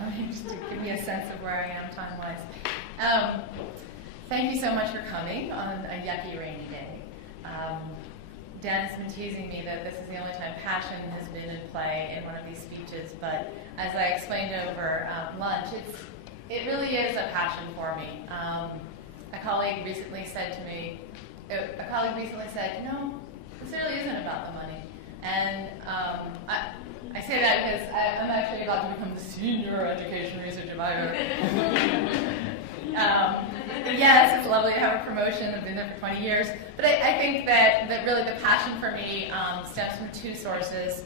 for me, just to give me a sense of where I am time-wise. Thank you so much for coming on a yucky rainy day. Dan has been teasing me that this is the only time passion has been in play in one of these speeches, but as I explained over lunch, it really is a passion for me. A colleague recently said, you know, this really isn't about the money. And I say that because I'm actually about to become the senior education research advisor. Yes, it's lovely to have a promotion. I've been there for 20 years. But I think that really the passion for me stems from two sources.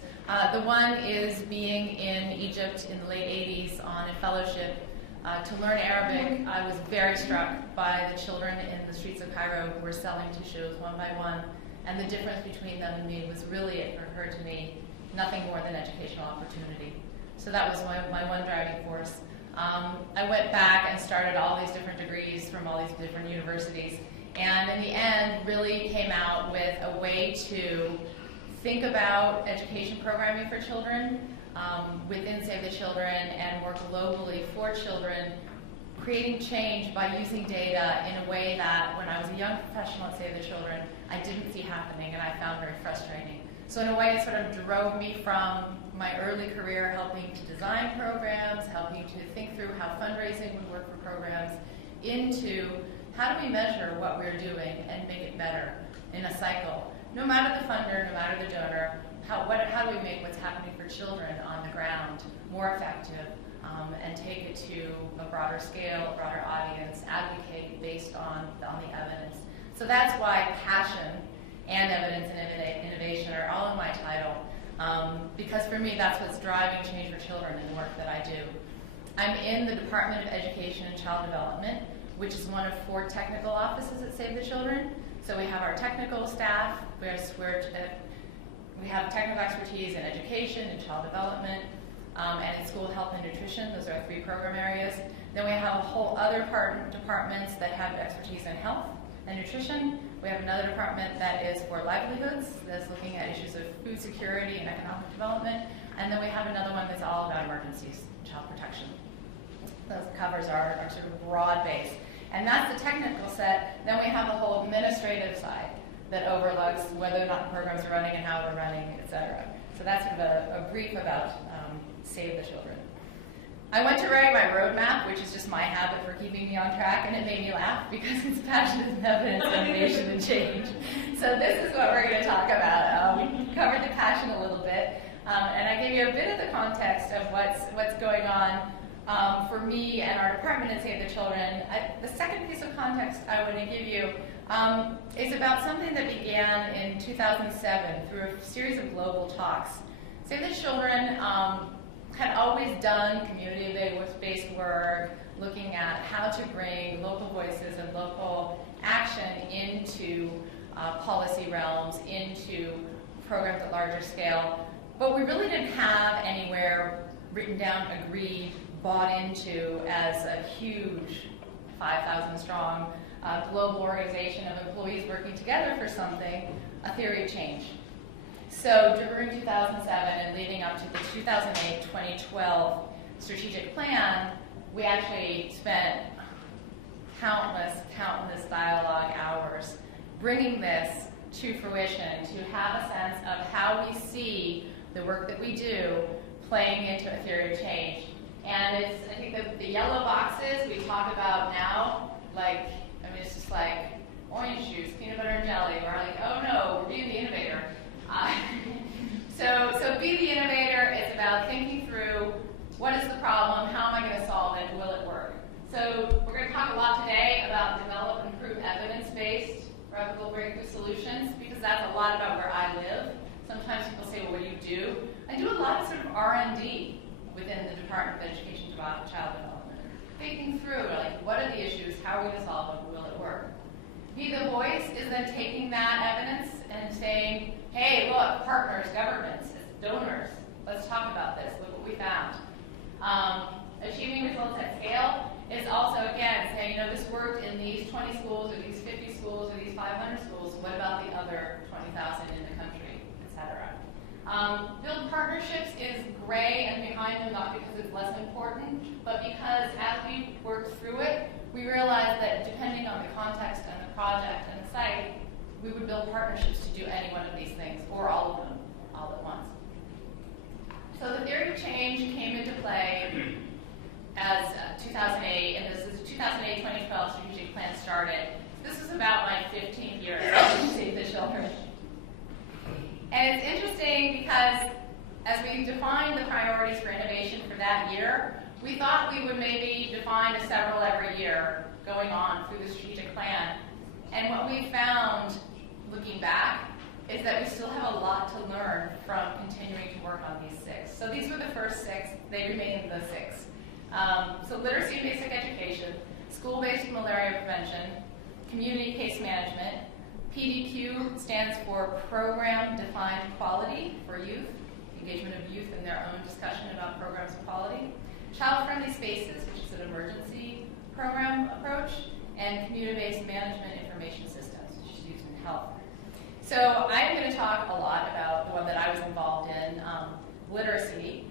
The one is being in Egypt in the late 80s on a fellowship to learn Arabic. I was very struck by the children in the streets of Cairo who were selling tissues one by one. And the difference between them and me was really, it occurred to me, nothing more than educational opportunity. So that was my one driving force. I went back and started all these different degrees from all these different universities, and in the end really came out with a way to think about education programming for children within Save the Children and work globally for children, creating change by using data in a way that when I was a young professional at Save the Children, I didn't see happening and I found very frustrating. So in a way, it sort of drove me from my early career helping to design programs, helping to think through how fundraising would work for programs, into how do we measure what we're doing and make it better in a cycle. No matter the funder, no matter the donor, how do we make what's happening for children on the ground more effective and take it to a broader scale, a broader audience, advocate based on the evidence. So that's why passion and evidence and innovation are all in my title, because for me that's what's driving change for children in the work that I do. I'm in the Department of Education and Child Development, which is one of 4 technical offices at Save the Children. So we have our technical staff, we have technical expertise in education and child development, and in school health and nutrition. Those are our 3 program areas. Then we have a whole other departments that have expertise in health and nutrition. We have another department that is for livelihoods, that's looking at issues of food security and economic development. And then we have another one that's all about emergencies, child protection. Those covers are sort of broad base. And that's the technical set. Then we have the whole administrative side that overlooks whether or not the programs are running and how they're running, et cetera. So that's sort of a brief about Save the Children. I went to write my roadmap, which is just my habit for keeping me on track, and it made me laugh because it's passion and evidence, innovation, and change. So this is what we're going to talk about. We covered the passion a little bit, and I gave you a bit of the context of what's going on for me and our department at Save the Children. The second piece of context I want to give you is about something that began in 2007 through a series of global talks. Save the Children had always done community-based work, looking at how to bring local voices and local action into policy realms, into programs at larger scale. But we really didn't have anywhere written down, agreed, bought into as a huge 5,000 strong global organization of employees working together for something, a theory of change. So during 2007 and leading up to the 2008-2012 strategic plan, we actually spent countless dialogue hours bringing this to fruition, to have a sense of how we see the work that we do playing into a theory of change. And I think the yellow boxes we talk about now, it's just like orange juice, peanut butter and jelly. We're like, oh no, we're being the innovator. So be the innovator. It's about thinking through what is the problem, how am I going to solve it, will it work? So we're going to talk a lot today about develop and improve evidence-based replicable breakthrough solutions, because that's a lot about where I live. Sometimes people say, well, what do you do? I do a lot of sort of R&D within the Department of Education and Child Development. Thinking through, what are the issues, how are we going to solve them, will it work? Be the voice is then taking that evidence and saying, hey, look, partners, governments, donors, let's talk about this, look what we found. Achieving results at scale is also, again, saying, this worked in these 20 schools, or these 50 schools, or these 500 schools, what about the other 20,000 in the country, et cetera. Build partnerships is gray and behind them, not because it's less important, but because as we worked through it, we realized that depending on the context and the project and the site, we would build partnerships to do any one of these things, or all of them, all at once. So the theory of change came into play as 2008, and this is 2008-2012 strategic plan started. This was about my 15 years to Save the Children. And it's interesting because as we defined the priorities for innovation for that year, we thought we would maybe define several every year going on through the strategic plan. And what we found, looking back, is that we still have a lot to learn from continuing to work on these 6. So these were the first 6, they remain the 6. So literacy and basic education, school-based malaria prevention, community case management, PDQ stands for Program Defined Quality for youth, engagement of youth in their own discussion about programs of quality, child-friendly spaces, which is an emergency program approach, and community-based management information systems, which is used in health. So I'm going to talk a lot about the one that I was involved in, literacy,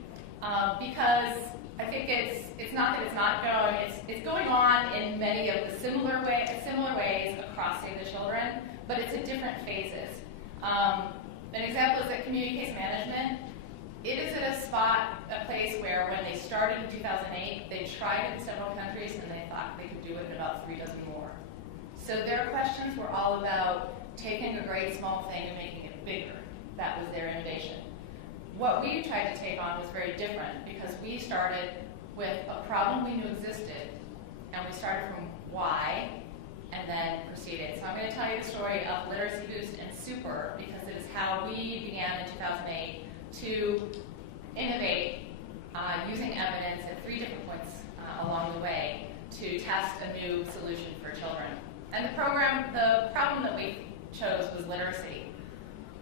because I think it's not that it's not going, it's going on in many of the similar ways across Save the Children, but it's at different phases. An example is that community case management. It is at a place where when they started in 2008, they tried it in several countries and they thought they could do it in about 3 dozen more. So their questions were all about taking a great small thing and making it bigger. That was their innovation. What we tried to take on was very different because we started with a problem we knew existed, and we started from why, and then proceeded. So I'm going to tell you the story of Literacy Boost and Super because it is how we began in 2008 to innovate using evidence at 3 different points along the way to test a new solution for children. And the problem that we chose was literacy.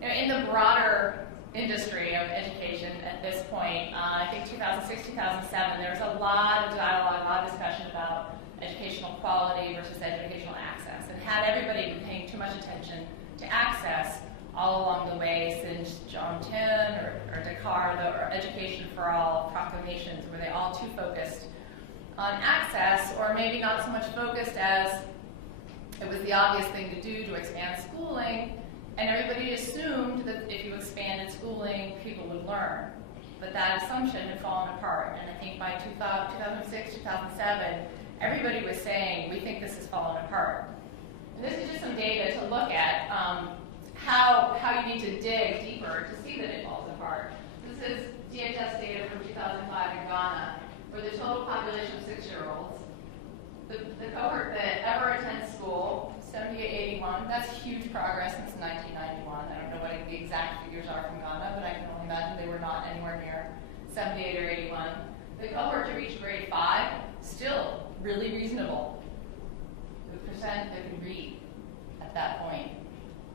Now, in the broader industry of education at this point, I think 2006, 2007, there was a lot of dialogue, a lot of discussion about educational quality versus educational access, and had everybody been paying too much attention to access all along the way since John Tinn or Dakar, or Education for All proclamations, were they all too focused on access, or maybe not so much focused as it was the obvious thing to do to expand schooling, and everybody assumed that if you expanded schooling, people would learn. But that assumption had fallen apart, and I think by 2006, 2007, everybody was saying, we think this has fallen apart. And this is just some data to look at how you need to dig deeper to see that it falls apart. This is DHS data from 2005 in Ghana, where the total population of 6-year-olds, the cohort that ever attends school, 78-81, that's huge progress since 1991. I don't know what the exact figures are from Ghana, but I can only imagine they were not anywhere near 78 or 81. The cohort to reach grade 5, still really reasonable. The percent that can read at that point,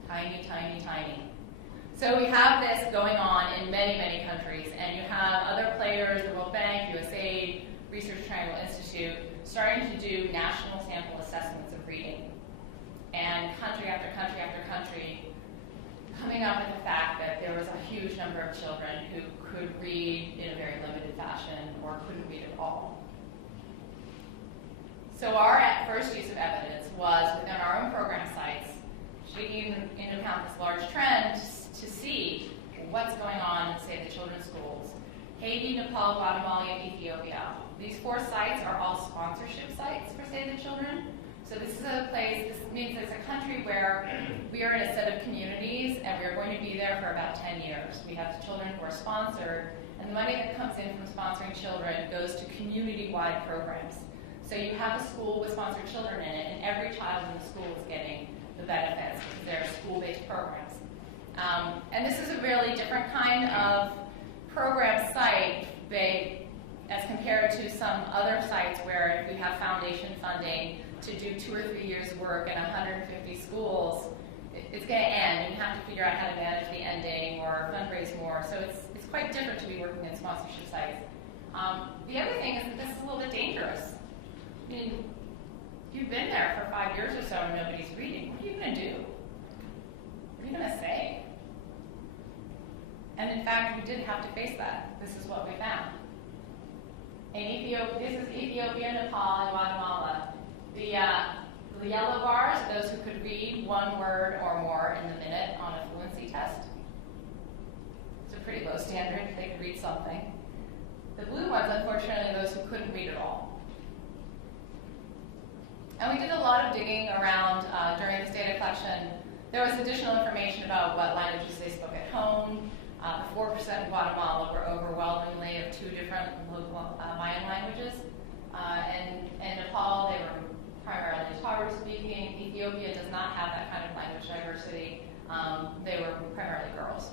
tiny, tiny, tiny. So we have this going on in many, many countries, and you have other players, the World Bank, USAID, Research Triangle Institute, starting to do national sample assessments of reading. And country after country after country coming up with the fact that there was a huge number of children who could read in a very limited fashion or couldn't read at all. So our first use of evidence was within our own program sites, taking into account this large trend to see what's going on in, say, the children's schools. Haiti, Nepal, Guatemala, and Ethiopia. These 4 sites are all sponsorship sites for Save the Children. So this is a place, this means it's a country where we are in a set of communities and we are going to be there for about 10 years. We have children who are sponsored, and the money that comes in from sponsoring children goes to community-wide programs. So you have a school with sponsored children in it, and every child in the school is getting the benefits because they're school-based programs. And this is a really different kind of program site as compared to some other sites where if we have foundation funding to do 2 or 3 years work in 150 schools, it's going to end, and you have to figure out how to manage the ending or fundraise more. So it's quite different to be working in sponsorship sites. The other thing is that this is a little bit dangerous. I mean, you've been there for 5 years or so and nobody's reading. What are you going to do? What are you going to say? And in fact, we didn't have to face that. This is what we found. This is Ethiopia, Nepal, and Guatemala. The yellow bars are those who could read one word or more in the minute on a fluency test. It's a pretty low standard. They could read something. The blue ones, unfortunately, are those who couldn't read at all. And we did a lot of digging around during this data collection. There was additional information about what languages they spoke at home. The 4% in Guatemala were overwhelmingly of 2 different local Mayan languages. And in Nepal, they were primarily Taru speaking. Ethiopia does not have that kind of language diversity. They were primarily girls.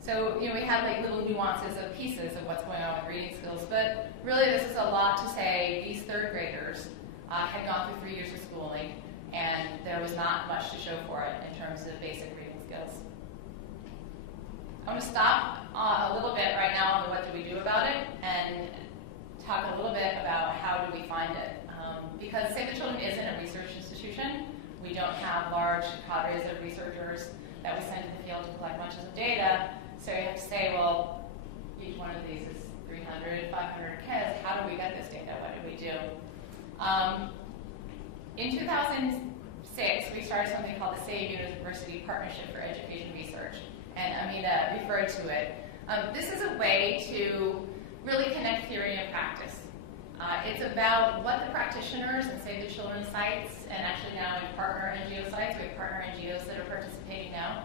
So, we have like little nuances of pieces of what's going on with reading skills, but really this is a lot to say these 3rd graders had gone through 3 years of schooling, and there was not much to show for it in terms of basic reading skills. I'm going to stop a little bit right now on what do we do about it, and talk a little bit about how do we find it. Because Save the Children isn't a research institution. We don't have large cadres of researchers that we send to the field to collect bunches of data. So you have to say, well, each one of these is 300, 500 kids. How do we get this data? What do we do? In 2006, we started something called the Save University Partnership for Education Research. And Amina referred to it. This is a way to really connect theory and practice. It's about what the practitioners in Save the Children sites, and actually now in partner NGO sites, we have partner NGOs that are participating now.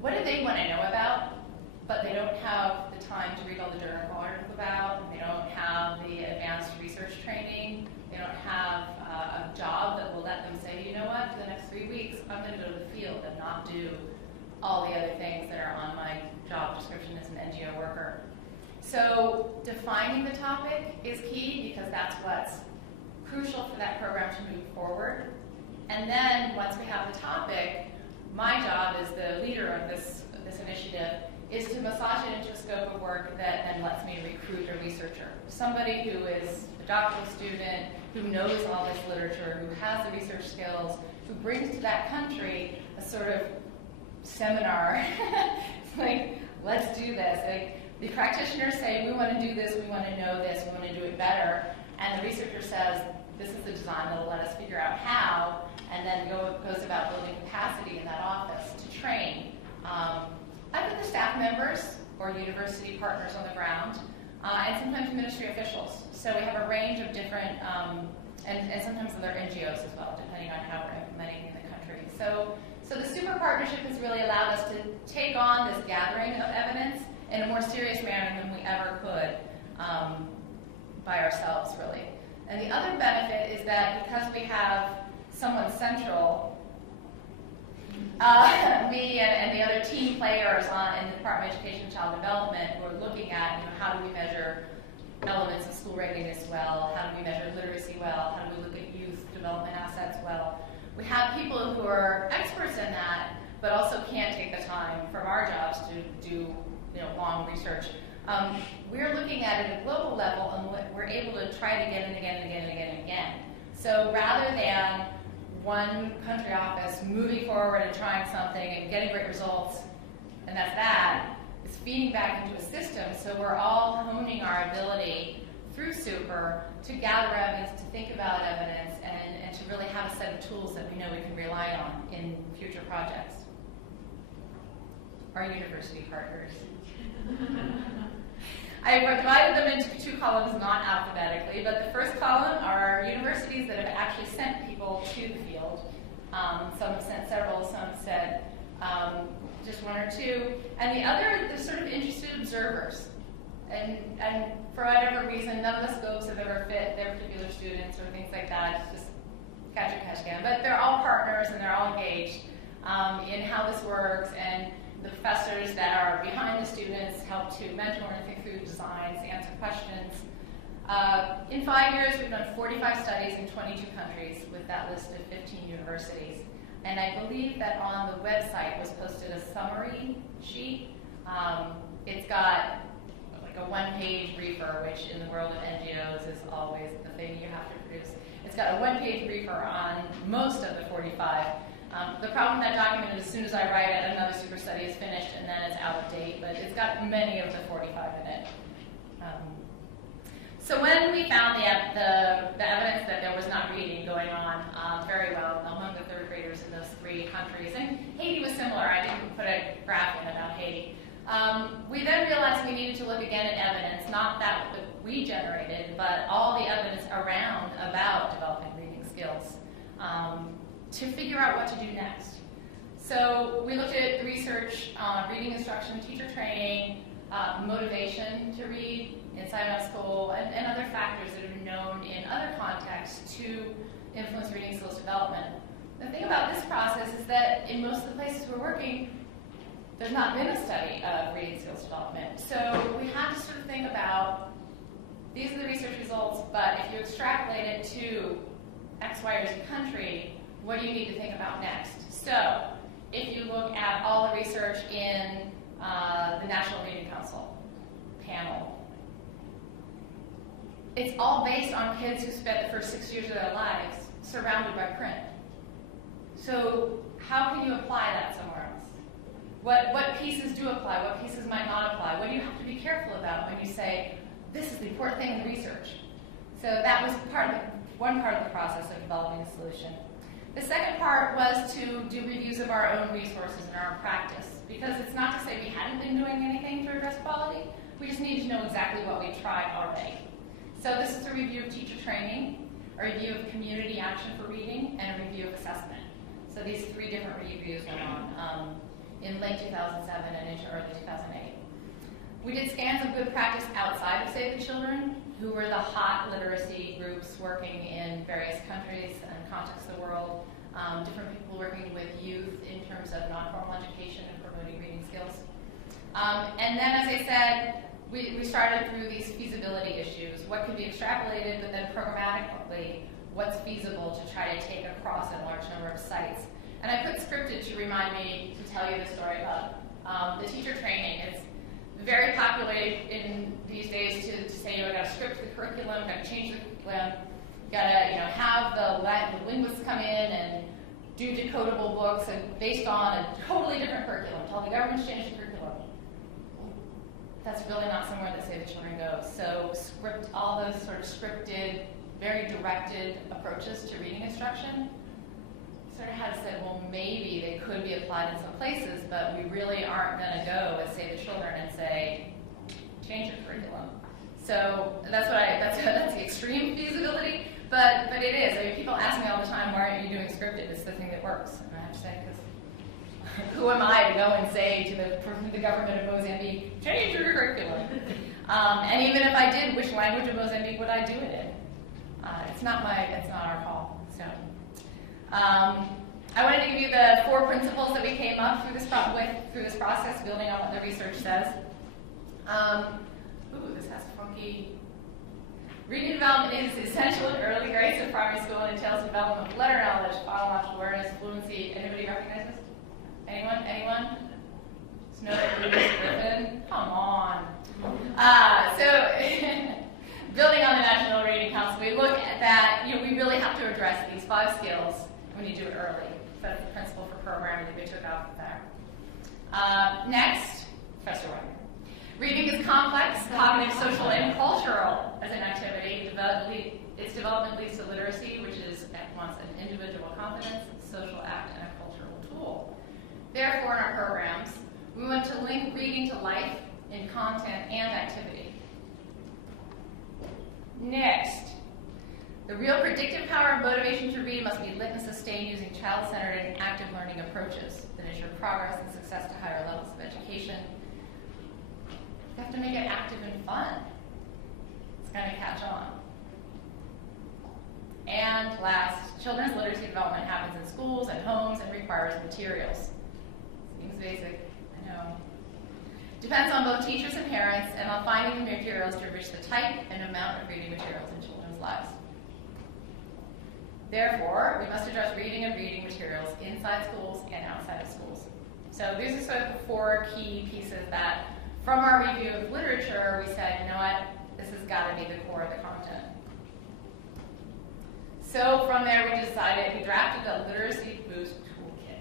What do they want to know about, but they don't have the time to read all the journal articles about, they don't have the advanced research training, they don't have a job that will let them say, you know what, for the next 3 weeks, I'm going to go to the field and not do all the other things that are on my job description as an NGO worker. So defining the topic is key because that's what's crucial for that program to move forward. And then once we have the topic, my job as the leader of this initiative is to massage it into a scope of work that then lets me recruit a researcher. Somebody who is a doctoral student, who knows all this literature, who has the research skills, who brings to that country a sort of seminar. It's like, let's do this. Like, the practitioners say, we want to do this, we want to know this, we want to do it better. And the researcher says, this is the design that will let us figure out how, and then goes about building capacity in that office to train either the staff members or university partners on the ground, and sometimes ministry officials. So we have a range of different, and sometimes other NGOs as well, depending on how we're implementing in the country. So the Super Partnership has really allowed us to take on this gathering of evidence in a more serious manner than we ever could by ourselves, really. And the other benefit is that because we have someone central, me and the other team players in the Department of Education and Child Development who are looking at how do we measure elements of school readiness well, how do we measure literacy well, how do we look at youth development assets well. We have people who are experts in that, but also can't take the time from our jobs to do long research. We're looking at it at a global level, and we're able to try it again and again and again and again and again. So rather than one country office moving forward and trying something and getting great results, and that's that, it's feeding back into a system. So we're all honing our ability through Super to gather evidence, to think about evidence, and to really have a set of tools that we know we can rely on in future projects. Our university partners. I divided them into 2 columns, not alphabetically, but the first column are universities that have actually sent people to the field. Some have sent several, some have sent just 1 or 2. And the other, the sort of interested observers. And for whatever reason, none of the scopes have ever fit their particular students or things like that. It's just catch can. But they're all partners and they're all engaged in how this works, and the professors that are behind the students help to mentor and think through designs, answer questions. In 5 years, we've done 45 studies in 22 countries with that list of 15 universities. And I believe that on the website was posted a summary sheet. It's got like a 1-page briefer, which in the world of NGOs is always the thing you have to produce. It's got a 1-page briefer on most of the 45 The problem with that document is as soon as I write it, another super study is finished and then it's out of date, but it's got many of the 45 in it. So when we found the evidence that there was not reading going on very well among the third graders in those 3 countries, and Haiti was similar, I didn't put a graph in about Haiti, we then realized we needed to look again at evidence, not that we generated, but all the evidence around about developing reading skills to figure out what to do next. So we looked at the research on reading instruction, teacher training, motivation to read inside and out of school, and other factors that have been known in other contexts to influence reading skills development. The thing about this process is that in most of the places we're working, there's not been a study of reading skills development. So we had to sort of think about, these are the research results, but if you extrapolate it to X, Y, or Z country, what do you need to think about next? So if you look at all the research in the National Reading Council panel, it's all based on kids who spent the first 6 years of their lives surrounded by print. So how can you apply that somewhere else? What pieces do apply? What pieces might not apply? What do you have to be careful about when you say, this is the important thing in the research? So that was one part of the process of developing a solution. The second part was to do reviews of our own resources and our own practice, because it's not to say we hadn't been doing anything to address quality, we just needed to know exactly what we tried already. So this is a review of teacher training, a review of community action for reading, and a review of assessment. So these 3 different reviews went on in late 2007 and into early 2008. We did scans of good practice outside of Save the Children, who were the hot literacy groups working in various countries and contexts of the world, different people working with youth in terms of non-formal education and promoting reading skills. And then, as I said, we started through these feasibility issues. What can be extrapolated, but then programmatically, what's feasible to try to take across a large number of sites. And I put scripted to remind me to tell you the story about the teacher training. It's very popular in these days to say, you know, got to script the curriculum, got to change the curriculum, got to have the linguists come in and do decodable books and based on a totally different curriculum. Tell the government to change the curriculum. That's really not somewhere that Save the Children goes. So all those sort of scripted, very directed approaches to reading instruction sort of had said, well, maybe they could be applied in some places, but we really aren't going to go as Save the Children and say, change your curriculum. So that's the extreme feasibility, but it is. I mean, people ask me all the time, why aren't you doing scripted? It's the thing that works. And I have to say, because who am I to go and say to the government of Mozambique, change your curriculum? And even if I did, which language of Mozambique would I do it in? It's not our call. So I wanted to give you the 4 principles that we came up through this process, building on what the research says. This has funky. Reading development is essential in early grades of primary school and entails development of letter knowledge, phonological awareness, fluency. Anybody recognize this? Anyone? Snow Griffin? Come on. Building on the National Reading Council, we look at that, we really have to address these 5 skills when you do it early. That's the principle for programming that we took out from there. Next, Professor Wagner. Reading is complex, cognitive, social, and cultural as an activity. Its development leads to literacy, which is at once an individual competence, social act, and a cultural tool. Therefore, in our programs, we want to link reading to life in content and activity. Next, the real predictive power of motivation to read must be lit and sustained using child-centered and active learning approaches that ensure progress and success to higher levels of education. You have to make it active and fun. It's going to catch on. And last, children's literacy development happens in schools and homes and requires materials. Seems basic, I know. Depends on both teachers and parents and on finding the materials to enrich the type and amount of reading materials in children's lives. Therefore, we must address reading and reading materials inside schools and outside of schools. So these are sort of the 4 key pieces that, from our review of literature, we said, you know what, this has got to be the core of the content. So from there, we drafted a literacy boost toolkit.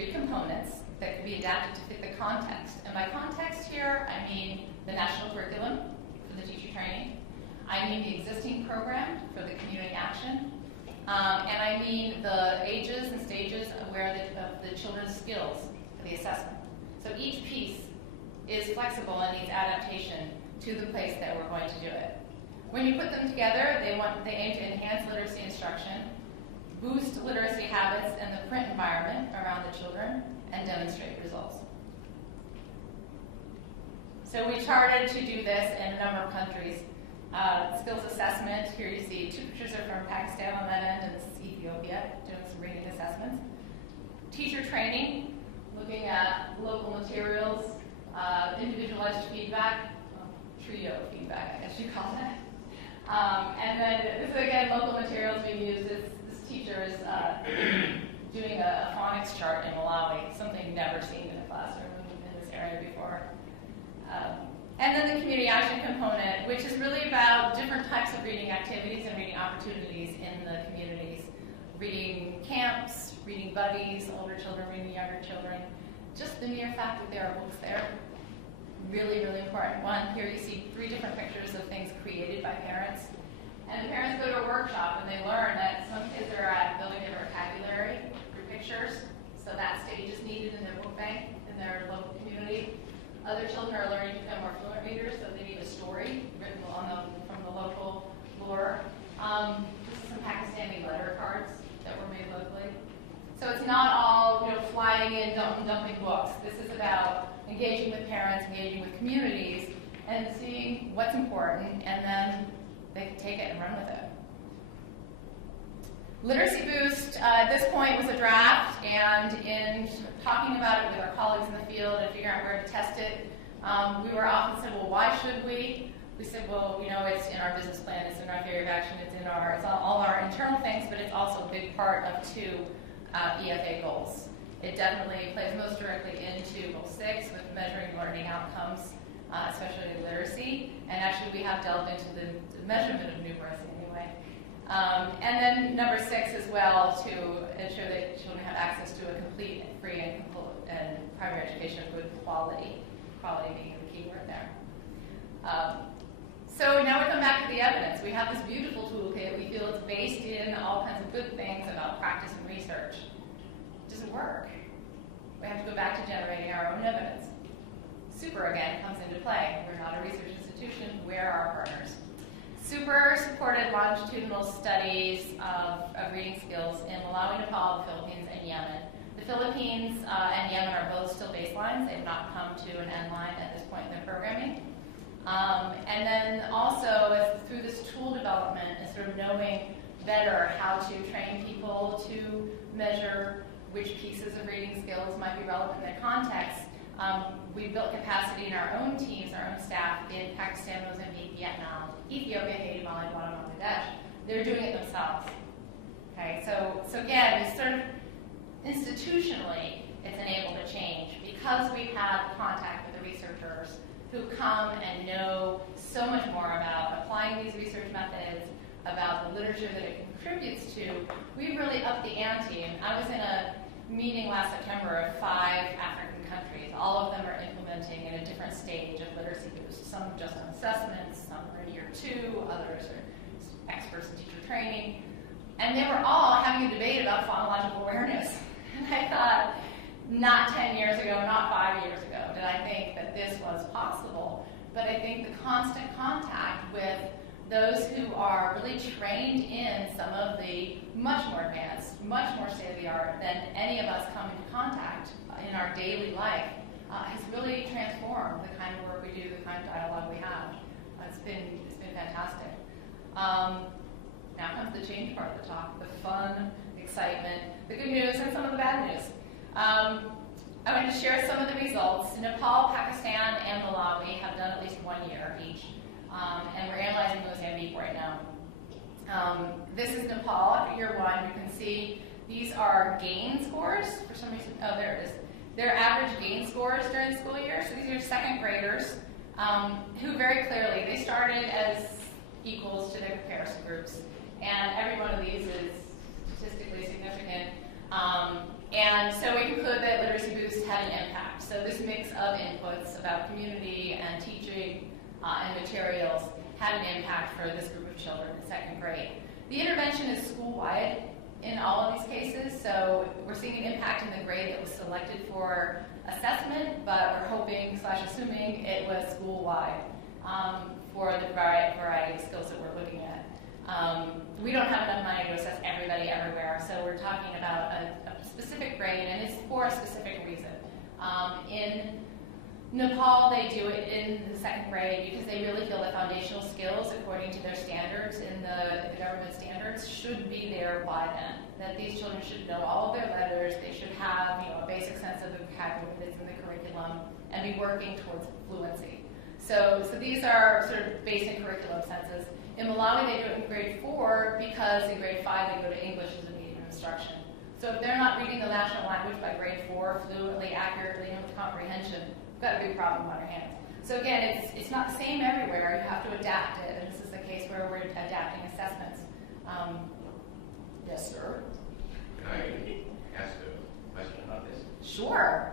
3 components that can be adapted to fit the context. And by context here, I mean the national curriculum for the teacher training. I mean the existing program for the community action. And I mean the ages and stages of the children's skills for the assessment. So each piece is flexible and needs adaptation to the place that we're going to do it. When you put them together, they aim to enhance literacy instruction, boost literacy habits in the print environment around the children, and demonstrate results. So we charted to do this in a number of countries. Skills assessment, here you see 2 pictures are from Pakistan on that end, and this is Ethiopia, doing some reading assessments. Teacher training, looking at local materials, individualized feedback, trio feedback, I guess you call that. And then this is again local materials being used. This teacher is doing a phonics chart in Malawi, something never seen in a classroom in this area before. And then the community action component, which is really about different types of reading activities and reading opportunities in the communities. Reading camps, reading buddies, older children reading younger children. Just the mere fact that there are books there, really, really important. One, here you see 3 different pictures of things created by parents. And the parents go to a workshop and they learn that some kids are building their vocabulary through pictures, so that stage is needed in their book bank, in their local community. Other children are learning to become more fluent readers, so they need a story written from the local lore. This is some Pakistani letter cards that were made locally. So it's not all flying in, dumping books. This is about engaging with parents, engaging with communities, and seeing what's important, and then they can take it and run with it. Literacy Boost, at this point, was a draft, and in talking about it with our colleagues in the field and figuring out where to test it, we were often said, well, why should we? We said, well, it's in our business plan, it's in our theory of action, it's all our internal things, but it's also a big part of 2 EFA goals. It definitely plays most directly into goal 6 with measuring learning outcomes, especially literacy, and actually we have delved into the measurement of numeracy anyway. And then number 6 as well, to ensure that children have access to a complete, free, and primary education of good quality. Quality being the key word there. So now we come back to the evidence. We have this beautiful toolkit. We feel it's based in all kinds of good things about practice and research. It doesn't work. We have to go back to generating our own evidence. Super, again, comes into play. We're not a research institution. Where are our partners? Super supported longitudinal studies of reading skills in Malawi, Nepal, the Philippines, and Yemen. The Philippines and Yemen are both still baselines. They have not come to an end line at this point in their programming. And then also, through this tool development and sort of knowing better how to train people to measure which pieces of reading skills might be relevant in their context, we built capacity in our own teams, our own staff in Pakistan, Mozambique, Vietnam, Ethiopia, Haiti, Mali, Guatemala, Bangladesh. They're doing it themselves. Okay, so again, it's sort of institutionally, it's enabled to change because we've had contact with the researchers who come and know so much more about applying these research methods, about the literature that it contributes to. We've really upped the ante. And I was in a meeting last September of 5 African countries. All of them are implementing in a different stage of literacy boost. Some just on assessments, some are in year 2, others are experts in teacher training. And they were all having a debate about phonological awareness. And I thought, not 10 years ago, not 5 years ago, did I think that this was possible. But I think the constant contact with those who are really trained in some of the much more advanced, much more state-of-the-art than any of us come into contact in our daily life has really transformed the kind of work we do, the kind of dialogue we have. It's been fantastic. Now comes the change part of the talk, the fun, excitement, the good news, and some of the bad news. I want to share some of the results. Nepal, Pakistan, and Malawi have done at least 1 year each, and we're analyzing Mozambique right now. This is Nepal, year 1. You can see these are gain scores. For some reason, oh, there it is. They're average gain scores during the school year. So these are second graders who very clearly, they started as equals to their comparison groups, and every one of these is statistically significant. And so we conclude that Literacy Boost had an impact. So this mix of inputs about community and teaching and materials had an impact for this group of children in second grade. The intervention is school-wide in all of these cases, so we're seeing an impact in the grade that was selected for assessment, but we're hoping / assuming it was school-wide for the variety of skills that we're looking at. We don't have enough money to assess everybody everywhere, so we're talking about a specific grade, and it's for a specific reason. In Nepal, they do it in the second grade because they really feel that foundational skills, according to their standards in the government standards, should be there by then. That these children should know all of their letters, they should have a basic sense of the vocabulary that's in the curriculum, and be working towards fluency. So these are sort of basic curriculum senses. In Malawi, they do it in grade 4 because in grade 5 they go to English as a medium of instruction. So if they're not reading the national language by grade 4 fluently, accurately, and with comprehension, we've got a big problem on our hands. So again, it's not the same everywhere. You have to adapt it, and this is the case where we're adapting assessments. Yes, sir? Can I ask a question about this? Sure.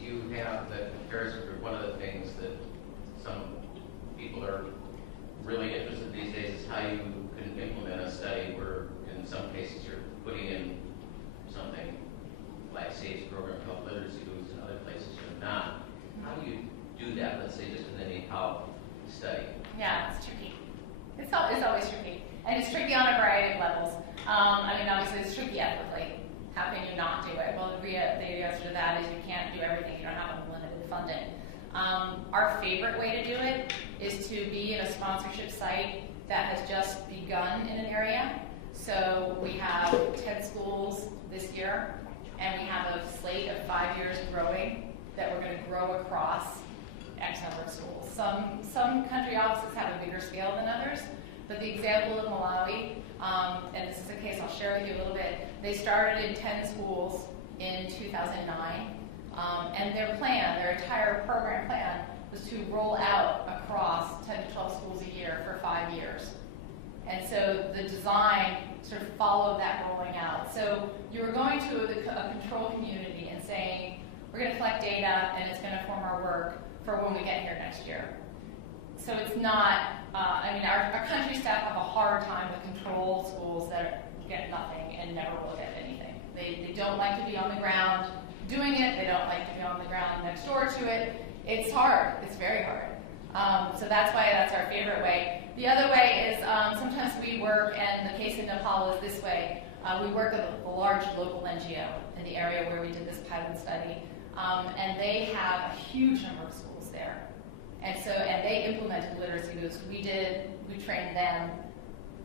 You have the comparison group. One of the things that some people are really interested these days is how you can implement a study where, in some cases, you're putting in something like SAFE's program called Literacy Boost, and other places you're not. How do you do that, let's say, just in the Nepal study? Yeah, it's tricky. It's always tricky. And it's tricky on a variety of levels. Obviously, it's tricky ethically. How can you not do it? Well, the answer to that is you can't do everything. You don't have unlimited funding. Our favorite way to do it is to be in a sponsorship site that has just begun in an area. So we have 10 schools this year, and we have a slate of 5 years growing that we're going to grow across X number of schools. Some country offices have a bigger scale than others, but the example of Malawi, and this is a case I'll share with you a little bit, they started in 10 schools in 2009. And their entire program plan was to roll out across 10 to 12 schools a year for 5 years. And so the design sort of followed that rolling out. So you were going to a control community and saying, we're going to collect data and it's going to form our work for when we get here next year. So it's not, our country staff have a hard time with control schools that get nothing and never will get anything. They don't like to be on the ground doing it. They don't like to be on the ground next door to it. It's hard. It's very hard. So that's why that's our favorite way. The other way is sometimes we work, and the case in Nepal is this way. We work with a large local NGO in the area where we did this pilot study, and they have a huge number of schools there. And they implemented Literacy Boost. We trained them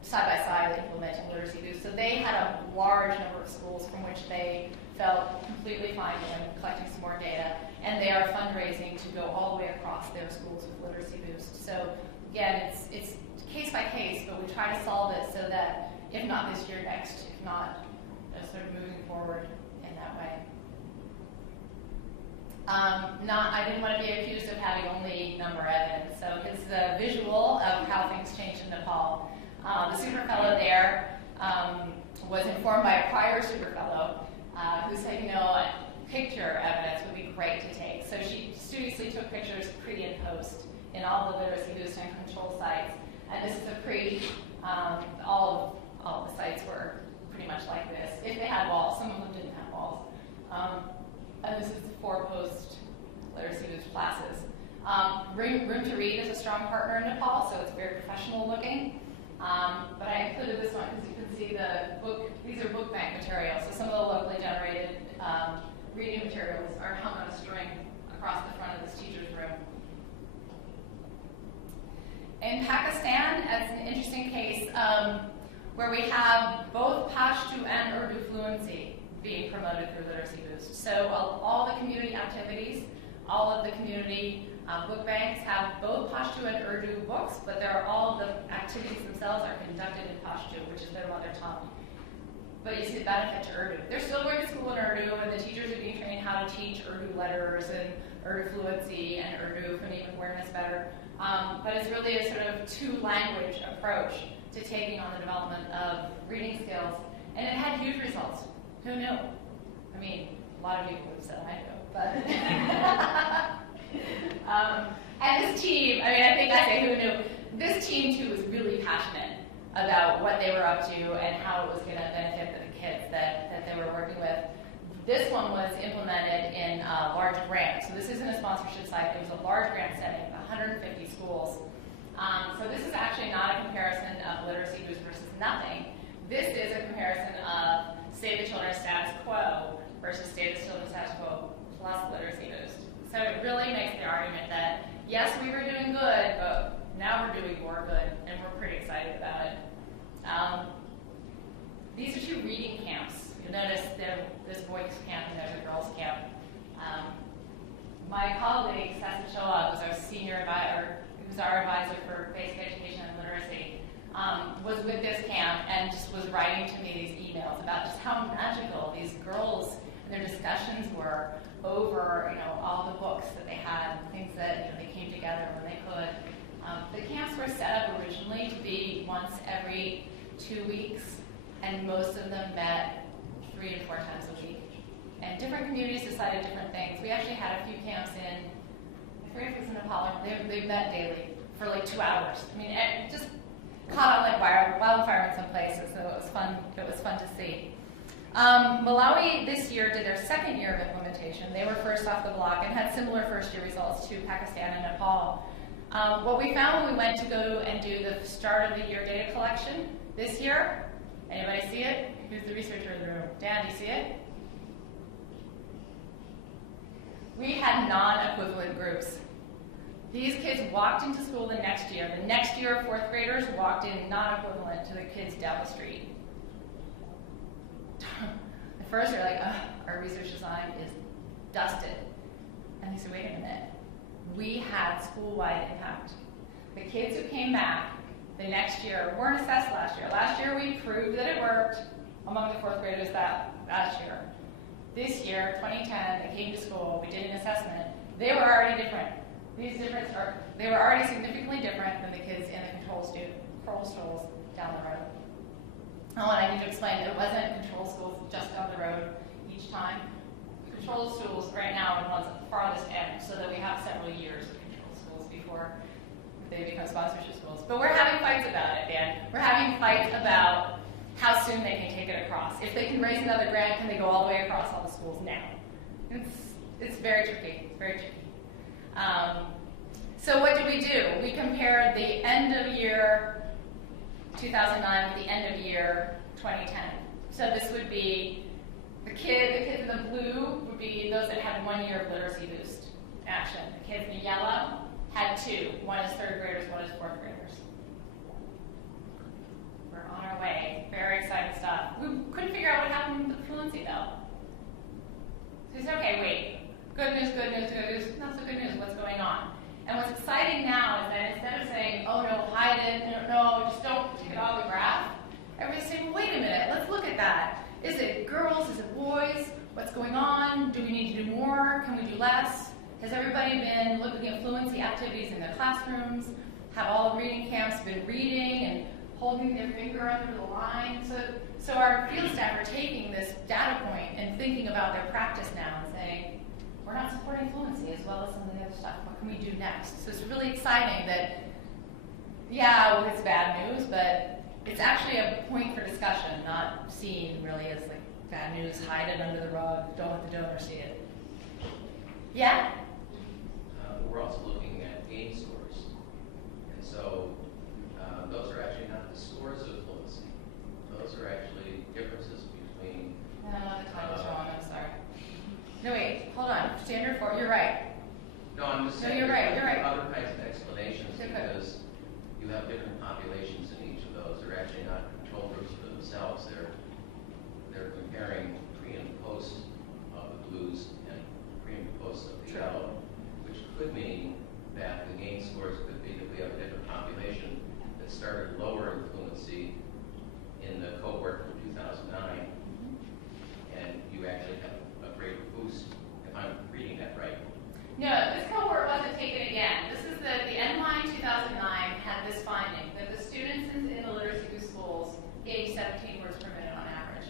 side by side implementing Literacy Boost. So they had a large number of schools from which they felt completely fine in collecting some more data, and they are fundraising to go all the way across their schools with Literacy Boost. So again, it's case by case, but we try to solve it so that if not this year, next, if not sort of moving forward in that way. I didn't want to be accused of having only number evidence. So his visual of how things changed in Nepal. The super fellow there was informed by a prior super fellow who said, picture evidence would be great to take. So she studiously took pictures pre and post in all the Literacy Boost and control sites. And this is a pre, all the sites were pretty much like this. If they had walls, some of them didn't have walls. And this is the 4 post Literacy Boost classes. Room to Read is a strong partner in Nepal, so it's very professional looking. But I included this one because you can see these are book bank materials. So some of the locally generated reading materials are hung on a string across the front of this teacher's room. In Pakistan, it's an interesting case where we have both Pashto and Urdu fluency being promoted through Literacy Boost. So all the community activities, all of the community book banks have both Pashto and Urdu books, but all of the activities themselves are conducted in Pashto, which is their mother tongue. But you see the benefit to Urdu. They're still going to school in Urdu, and the teachers are being trained how to teach Urdu letters and Urdu fluency and Urdu phonemic awareness better. But it's really a sort of 2-language approach to taking on the development of reading skills. And it had huge results. Who knew? lot of people have said I do, but and this team, I mean, I think I say who knew. This team too was really passionate about what they were up to and how it was going to benefit the kids that they were working with. This one was implemented in a large grant. So this isn't a sponsorship site. It was a large grant setting, 150 schools. So this is actually not a comparison of literacy boost versus nothing. This is a comparison of Save the Children status quo versus Save the Children status quo plus literacy boost. So it really makes the argument that, yes, we were doing good, but now we're doing more good, and we're pretty excited about it. These are 2 reading camps. You'll notice there's boys camp and there's a girls camp. My colleague, Sasha Choa, was our senior advisor, who was our advisor for basic education and literacy, was with this camp and just was writing to me these emails about just how magical these girls and their discussions were over, all the books that they had, things that they came together when they could. The camps were set up originally to be once every 2 weeks, and most of them met 3 to 4 times a week. And different communities decided different things. We actually had a few camps in, I forget if it was in Nepal, they met daily for like 2 hours. I mean, it just caught on like wildfire in some places, so it was fun to see. Malawi this year did their 2nd year of implementation. They were first off the block and had similar first-year results to Pakistan and Nepal. What we found when we went to go and do the start of the year data collection this year, anybody see it? Who's the researcher in the room? Dan, do you see it? We had non-equivalent groups. These kids walked into school the next year. The next year, 4th graders walked in non-equivalent to the kids down the street. At first, they're like, our research design is dusted. And they said, wait a minute. We had school-wide impact. The kids who came back the next year weren't assessed last year. Last year, we proved that it worked among the 4th graders that last year. This year, 2010, they came to school, we did an assessment. They were already different. They were already significantly different than the kids in the control schools down the road. Oh, and I need to explain, it wasn't control schools just down the road each time. Control schools right now are the ones at the farthest end, so that we have several years of control schools before they become sponsorship schools. But we're having fights about it, Dan. We're having fights about how soon they can take it across. If they can raise another grant, can they go all the way across all the schools now? It's very tricky. It's very tricky. So what did we do? We compared the end of year 2009 with the end of year 2010. So this would be the kids in the blue would be those that had 1 year of literacy boost action. The kids in yellow had 2. One is 3rd graders, one is 4th graders. We're on our way. Very exciting stuff. We couldn't figure out what happened with fluency though. So we said, okay, wait. Good news, good news, good news. Not so good news. What's going on? And what's exciting now is that instead of saying, oh no, hide it, no, just don't take it off the graph, everybody's saying, well, wait a minute, let's look at that. Is it girls? Is it boys? What's going on? Do we need to do more? Can we do less? Has everybody been looking at fluency activities in their classrooms? Have all the reading camps been reading and holding their finger under the line? So our field staff are taking this data point and thinking about their practice now and saying, we're not supporting fluency as well as some of the other stuff. What can we do next? So it's really exciting that, yeah, well, it's bad news, but it's actually a point for discussion, not seen really as like bad news, hide it under the rug, don't let the donor see it. Yeah? We're also looking at gain scores. And so those are actually not the scores of fluency. Those are actually differences between... No, the time is wrong, I'm sorry. No, wait, hold on. Standard 4, you're right. No, I'm just saying you're right, you're right. Other kinds of explanations Okay. because you have different populations in each of those. They're actually not control groups for themselves. They're comparing pre and post of the blues and pre and post of the yellow, which could mean that the gain scores could be that we have a different population that started lower in fluency in the cohort from 2009, and you actually have a greater boost, if I'm reading that right. No, this cohort wasn't taken again. This is the endline 2009 had this finding that the students in the literacy boost schools gave 17 words per minute on average.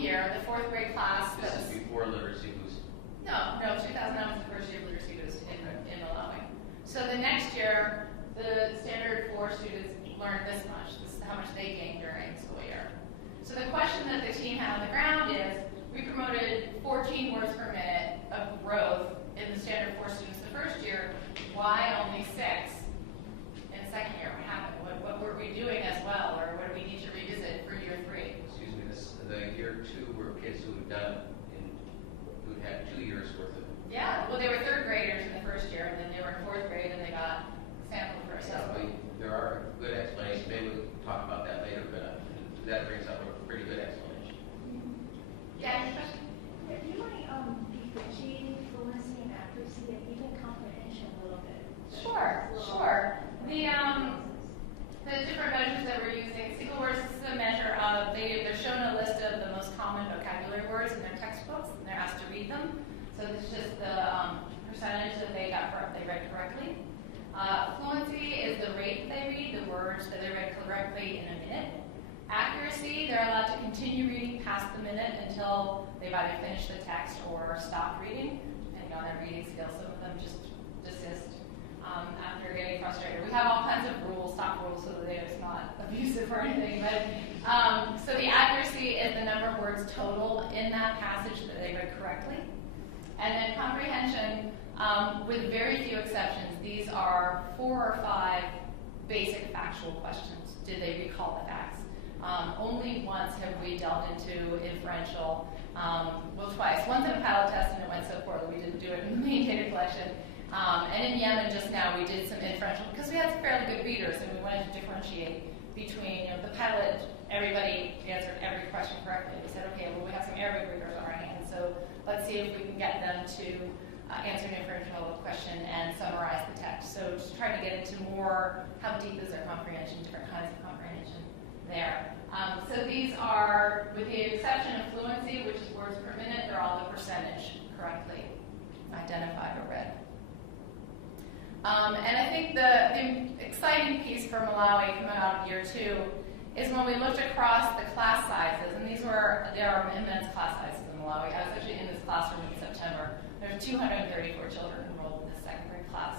year, the fourth grade class that This was, is before literacy boost. no, 2009 was the first year of literacy boost in Malawi. So the next year, the standard 4 students learned this much. This is how much they gained during the school year. So the question that the team had on the ground is, we promoted 14 words per minute of growth in the standard 4 students the first year. Why only 6 in the second year? What happened? What were we doing as well, or what do we need to revisit for year 3? Excuse me, the year 2 were kids who had 2 years worth of. Yeah, well, they were 3rd graders in the first year, and then they were in 4th grade, and they got sampled for assessment. There are good explanations. Maybe we'll talk about that later, but that brings up a pretty good explanation. Yeah, any question? Do you mind differentiating fluency and accuracy and even comprehension a little bit? Sure. The different measures that we're using, single words is a measure of, they're shown a list of the most common vocabulary words in their textbooks, and they're asked to read them. So this is just the percentage that they read correctly. Fluency is the rate they read, the words that they read correctly in a minute. Accuracy, they're allowed to continue reading past the minute until they've either finished the text or stopped reading, depending on their reading skills. Some of them just desist after getting frustrated. We have all kinds of rules, stock rules, so that it's not abusive or anything. But so the accuracy is the number of words total in that passage that they read correctly. And then comprehension, with very few exceptions, these are 4 or 5 basic factual questions. Did they recall the facts? Only once have we delved into inferential, well, twice. Once in a pilot test, and it went so poorly we didn't do it in the main data collection. And in Yemen just now, we did some inferential, because we had some fairly good readers, and we wanted to differentiate between, the pilot, everybody answered every question correctly. We said, okay, well, we have some Arabic readers on our hands, so let's see if we can get them to answer an inferential question and summarize the text. So just try to get into more, how deep is their comprehension, different kinds of comprehension there. So these are, with the exception of fluency, which is words per minute, they're all the percentage correctly identified or read. And I think the exciting piece for Malawi coming out of year 2 is when we looked across the class sizes, and there are immense class sizes in Malawi. I was actually in this classroom in September. There's 234 children enrolled in this 2nd grade class.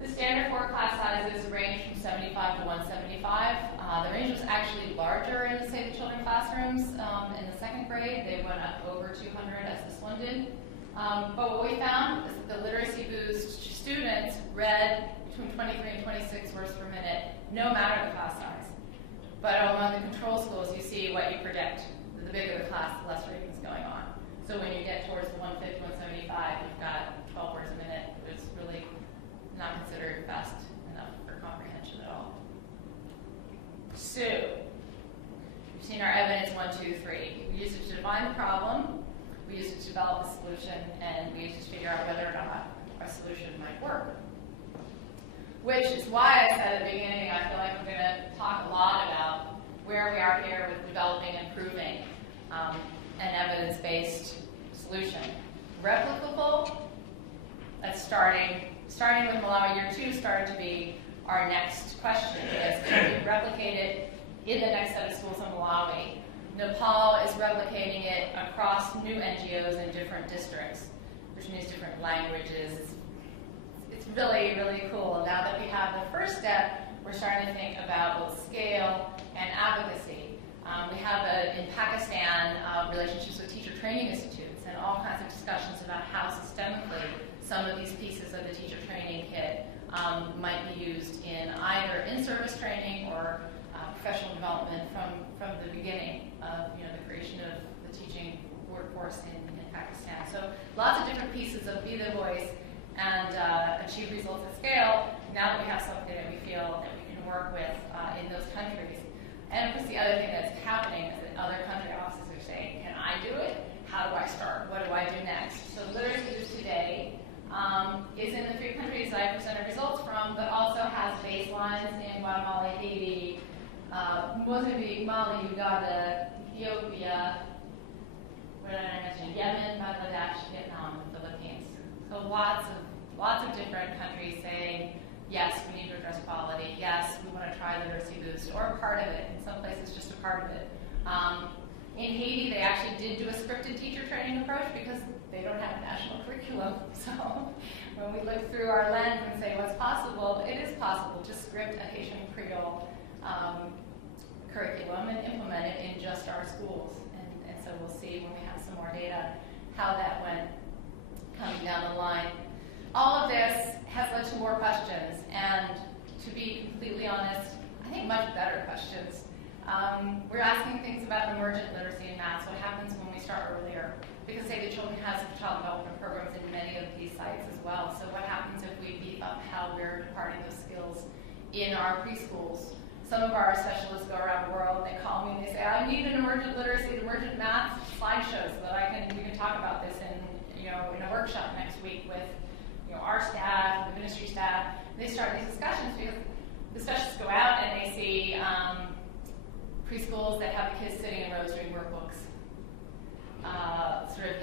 The standard 4 class sizes range from 75 to 175. The range was actually larger in, say, the children's classrooms in the 2nd grade. They went up over 200 as this one did. But what we found is that the Literacy Boost students read between 23 and 26 words per minute, no matter the class size. But among the control schools, you see what you predict. The bigger the class, the less reading is going on. So when you get towards the 150, 175, you've got 12 words a minute. It's really not considered fast enough for comprehension at all. So, we've seen our evidence 1, 2, 3. We used it to define the problem. We used it to develop a solution, and we used it to figure out whether or not our solution might work. Which is why I said at the beginning, I feel like I'm going to talk a lot about where we are here with developing and proving an evidence-based solution. Replicable, that's starting with Malawi year 2 started to be our next question, is can we replicate it in the next set of schools in Malawi? Nepal is replicating it across new NGOs in different districts, which means different languages. It's really, really cool. Now that we have the first step, we're starting to think about both scale and advocacy. We have, in Pakistan, relationships with teacher training institutes and all kinds of discussions about how systemically some of these pieces of the teacher training kit might be used in either in-service training or professional development from the beginning of the creation of the teaching workforce in Pakistan. So lots of different pieces of be the voice and achieve results at scale. Now that we have something that we feel that we can work with in those countries. And of course the other thing that's happening is that other country offices are saying, can I do it? How do I start? What do I do next? So Literacy Boost today is in the 3 countries that I presented results from, but also has baselines in Guatemala, Haiti, Mozambique, Mali, Uganda, Ethiopia, what did I mention? Yemen, Bangladesh, Vietnam, and Philippines. So lots of different countries saying, yes, we need to address quality. Yes, we want to try Literacy Boost, or part of it. In some places, just a part of it. In Haiti, they actually did do a scripted teacher training approach because they don't have a national curriculum. So when we look through our lens and say what's possible, it is possible to script a Haitian Creole curriculum and implement it in just our schools. And so we'll see when we have some more data how that went coming down the line. All of this has led to more questions, and to be completely honest, I think much better questions. We're asking things about emergent literacy and math, what happens when we start earlier. Because Save the Children has child development programs in many of these sites as well. So what happens if we beef up how we're imparting those skills in our preschools? Some of our specialists go around the world, they call me and they say, I need an emergent literacy, emergent math slideshow so that we can talk about this in a workshop next week with our staff, the ministry staff. They start these discussions because the specialists go out and they see preschools that have the kids sitting in rows doing workbooks. Sort of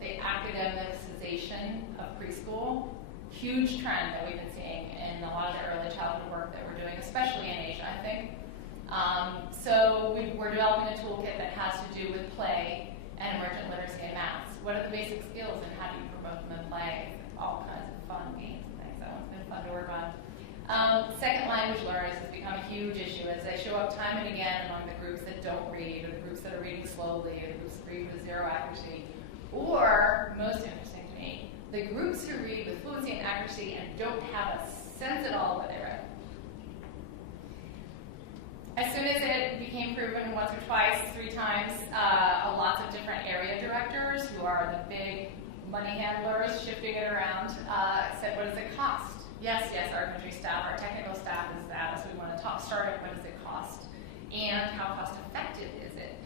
the academicization of preschool, huge trend that we've been seeing in a lot of the early childhood work that we're doing, especially in Asia, I think. So we're developing a toolkit that has to do with play and emergent literacy and maths. What are the basic skills and how do you promote them in play? All kinds of fun games and things. That one's been fun to work on. Second language learners has become a huge issue as they show up time and again among the groups that don't read, or the groups that are reading slowly, or the groups that read with zero accuracy. Or, most interesting to me, the groups who read with fluency and accuracy and don't have a sense at all what they read. As soon as it became proven once or twice, 3 times, lots of different area directors who are the big money handlers shifting it around said, what does it cost? Yes, our country staff, our technical staff is that, so we want to start it, what does it cost? And how cost effective is it?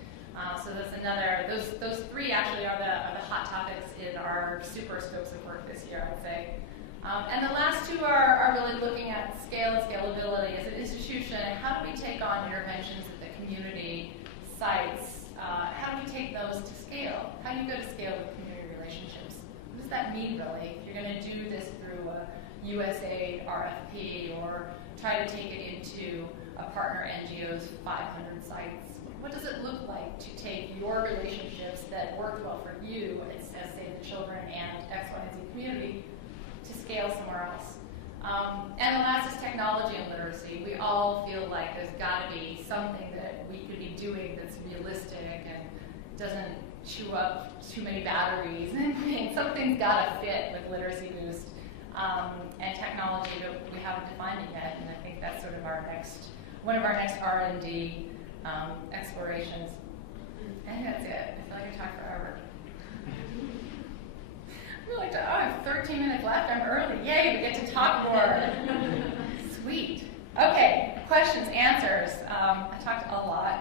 So that's another, those 3 actually are the hot topics in our super scopes of work this year, I would say. And the last 2 are really looking at scale and scalability. As an institution, how do we take on interventions at the community sites? How do we take those to scale? How do you go to scale with community relationships? What does that mean, really? If you're going to do this through a USAID RFP or try to take it into a partner NGO's 500 sites, what does it look like to take your relationships that worked well for you as Save the Children and X, Y, and Z community to scale somewhere else? And the last is technology and literacy. We all feel like there's got to be something that we could be doing that's realistic and doesn't chew up too many batteries. And something's got to fit with Literacy Boost and technology that we haven't defined it yet. And I think that's sort of one of our next R&D explorations. I think that's it. I feel like I talked forever. I have 13 minutes left. I'm early. Yay, we get to talk more. Sweet. Okay, questions, answers. I talked a lot.